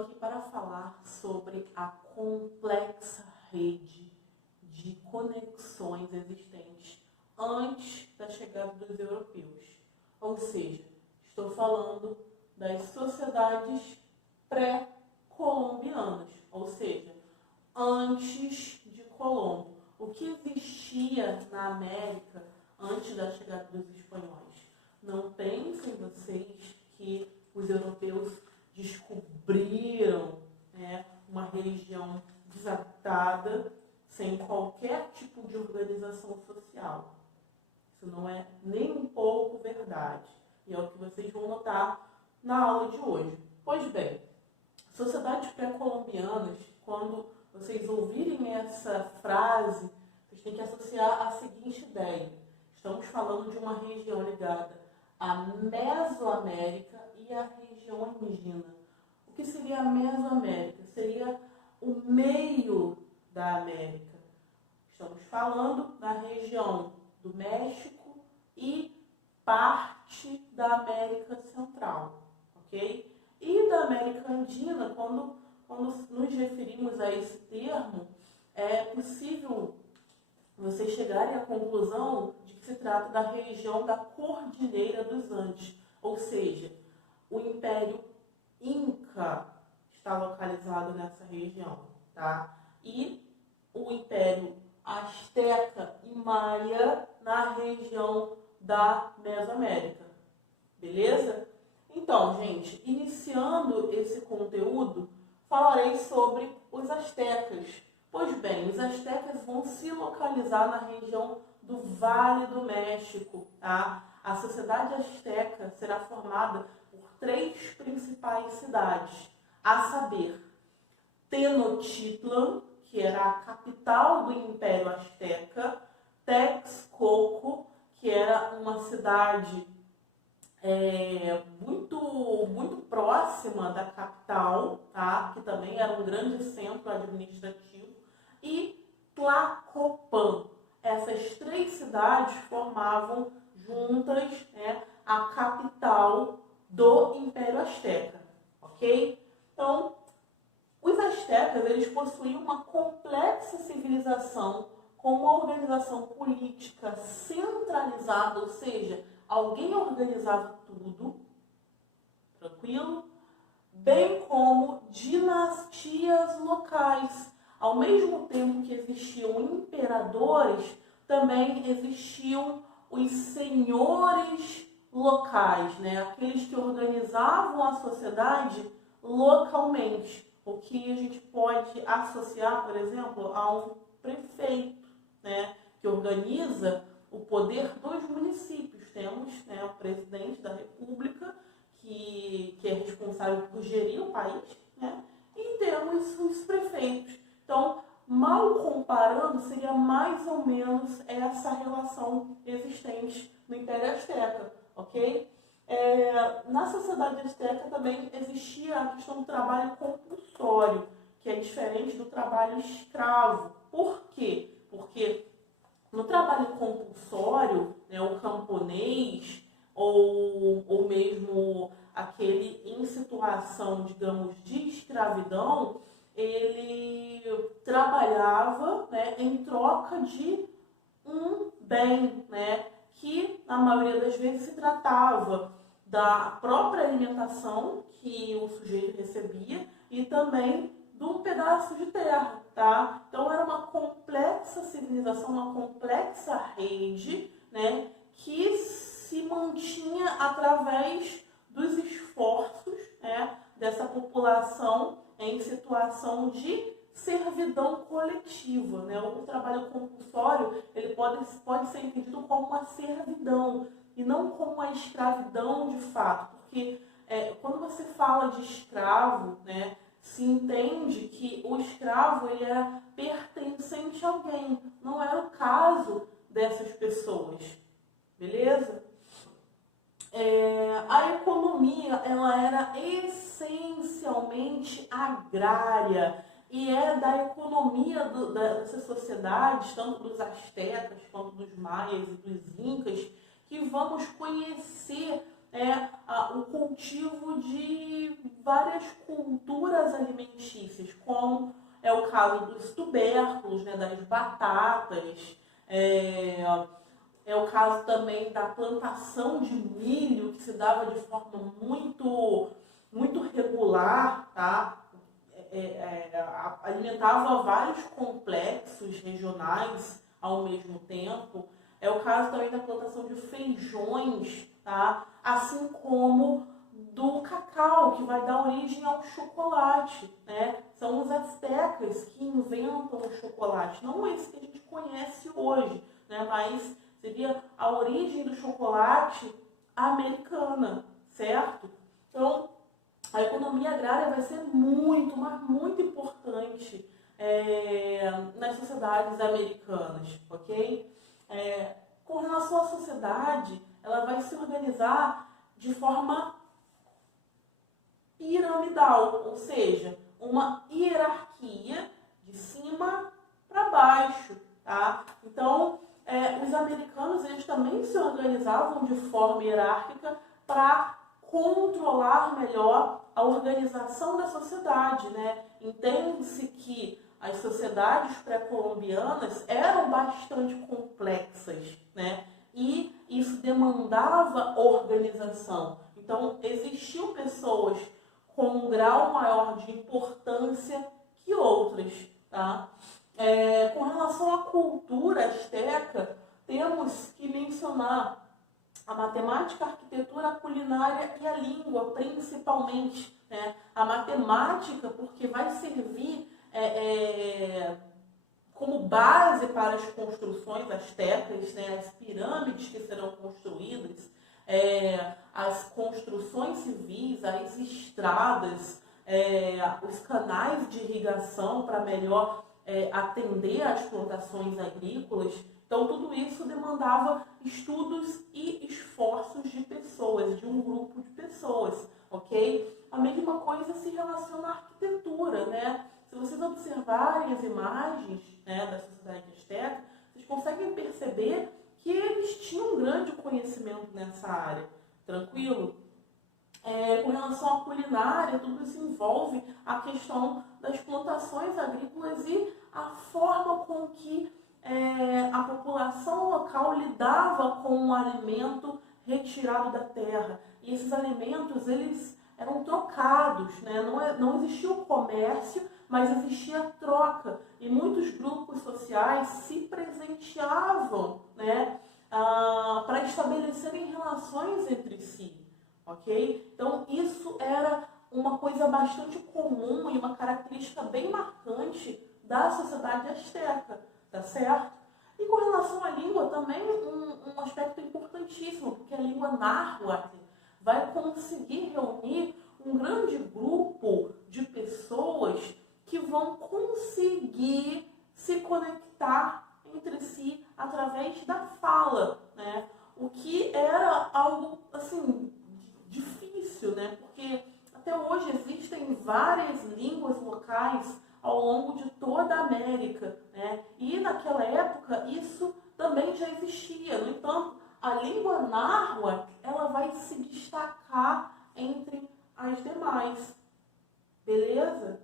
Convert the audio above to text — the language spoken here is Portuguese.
aqui para falar sobre a complexa rede de conexões existentes antes da chegada dos europeus. Ou seja, estou falando das sociedades pré-colombianas, ou seja, antes de Colombo. O que existia na América antes da chegada dos espanhóis? Não pensem vocês que os europeus descobriram, uma região desatada, sem qualquer tipo de organização social. Isso não é nem um pouco verdade. E é o que vocês vão notar na aula de hoje. Pois bem, sociedades pré-colombianas, quando vocês ouvirem essa frase, vocês têm que associar a seguinte ideia. Estamos falando de uma região ligada à Mesoamérica e à região andina. O que seria a Mesoamérica? Seria o meio da América. Estamos falando da região do México e parte da América Central, ok? E da América Andina, quando nos referimos a esse termo, é possível vocês chegarem à conclusão de que se trata da região da Cordilheira dos Andes, ou seja, o Império Inca está localizado nessa região, tá? E o Império Azteca e Maia na região da Mesoamérica, beleza? Então, gente, iniciando esse conteúdo, falarei sobre os astecas. Pois bem, os astecas vão se localizar na região do Vale do México, tá? A sociedade asteca será formada por 3 principais cidades, a saber, Tenochtitlan, que era a capital do Império Azteca, Texcoco, que era uma cidade muito próxima da capital, tá? Que também era um grande centro administrativo, e Tlacopan. Essas 3 cidades formavam juntas, a capital do Império Azteca, ok? Então, os astecas, eles possuíam uma complexa civilização com uma organização política centralizada, ou seja, alguém organizava tudo, tranquilo? Bem como dinastias locais. Ao mesmo tempo que existiam imperadores, também existiam os senhores locais, aqueles que organizavam a sociedade localmente. O que a gente pode associar, por exemplo, a um prefeito, que organiza o poder dos municípios. Temos o presidente da República, que é responsável por gerir o país, e temos os prefeitos. Então, mal comparando, seria mais ou menos essa relação existente no Império Azteca, ok? Na sociedade azteca também existia a questão do trabalho compulsório, que é diferente do trabalho escravo. Por quê? Porque no trabalho compulsório, o camponês ou mesmo aquele em situação, digamos, de escravidão, ele trabalhava em troca de um bem, que na maioria das vezes se tratava da própria alimentação que o sujeito recebia e também de um pedaço de terra, tá? Então era uma complexa civilização, uma complexa rede, que se mantinha através dos esforços, dessa população em situação de servidão coletiva, O trabalho compulsório, ele pode ser entendido como uma servidão e não como uma escravidão de fato, porque quando você fala de escravo, se entende que o escravo ele era pertencente a alguém, não era o caso dessas pessoas, beleza? A economia ela era essencialmente agrária e é da economia dessas sociedades, tanto dos astecas quanto dos maias e dos incas, que vamos conhecer o cultivo de várias culturas alimentícias, como é o caso dos tubérculos, né, das batatas, é o caso também da plantação de milho, que se dava de forma muito regular, tá? Alimentava vários complexos regionais ao mesmo tempo. É o caso também da plantação de feijões, tá? Assim como do cacau, que vai dar origem ao chocolate, né? São os astecas que inventam o chocolate, não esse que a gente conhece hoje, né? Mas seria a origem do chocolate americana, certo? Então, a economia agrária vai ser muito, mas muito importante nas sociedades americanas, ok? Com relação à sociedade, ela vai se organizar de forma piramidal, ou seja, uma hierarquia de cima para baixo, tá? Então, os americanos, eles também se organizavam de forma hierárquica para controlar melhor a organização da sociedade, né? Entende-se que as sociedades pré-colombianas eram bastante complexas, né? E isso demandava organização. Então, existiam pessoas com um grau maior de importância que outras, tá? Com relação à cultura asteca, temos que mencionar a matemática, a arquitetura, a culinária e a língua, principalmente, né? A matemática, porque vai servir como base para as construções astecas, né? As pirâmides que serão construídas, as construções civis, as estradas, os canais de irrigação para melhor atender às plantações agrícolas. Então, tudo isso demandava estudos e esforços de pessoas, de um grupo de pessoas, ok? A mesma coisa se relaciona à arquitetura, né? Se vocês observarem as imagens, né, da sociedade asteca, vocês conseguem perceber que eles tinham um grande conhecimento nessa área, tranquilo? Com relação à culinária, tudo isso envolve a questão das plantações agrícolas e a forma com que a população local lidava com o alimento retirado da terra. E esses alimentos, eles eram trocados, né? Não existia o comércio, mas existia a troca. E muitos grupos sociais se presenteavam, né, para estabelecerem relações entre si, ok? Então, isso era uma coisa bastante comum e uma característica bem marcante da sociedade asteca, tá certo? E com relação à língua, também um aspecto importantíssimo, porque a língua náhuatl vai conseguir reunir um grande grupo de pessoas que vão conseguir se conectar entre si através da fala, né? O que era algo, assim, difícil, né? Porque até hoje existem várias línguas locais ao longo de toda a América, né? E naquela época isso também já existia. No entanto, a língua náhuatl, ela vai se destacar entre as demais. Beleza?